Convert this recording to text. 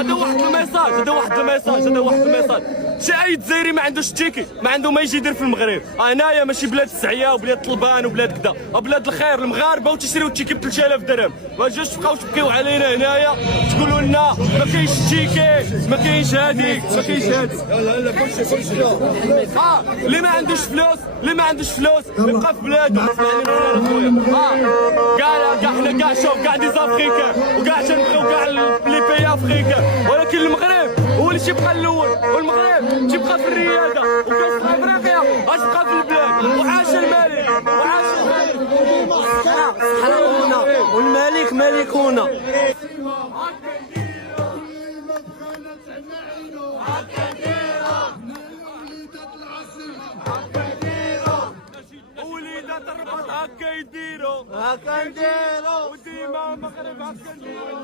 هذا واحد الميساج شي اي جزائري ما عندوش التيكي، ما عنده ما يجي يدير في المغرب. هنايا ماشي بلاد السعيه وبلاد طلبان وبلاد كذا، بلاد الخير. المغاربه وتشريو التيكي ب 3000 درهم. ما جاوش تبقاو تبكيو علينا هنايا تقولوا لنا ما كاينش التيكي، ما كاينش هذيك، ما كاينش هذيك. لا كلشي اللي ما عندوش فلوس يبقى في بلادو. اسمعني انا خويا، كاع حنا كاع شوف كاع دي زافريكان وكاع تنبغيو كاع لي بي افريكان، ولكن المغرب هو اللي تيبقى الاول، والمغرب تيبقى في الرياده، وكاس افريقيا غتبقى في البلاد. وعاش الملك، والملك ملكونا. وليدات الرباط هكا يديروا وديما المغرب هكا نديروا.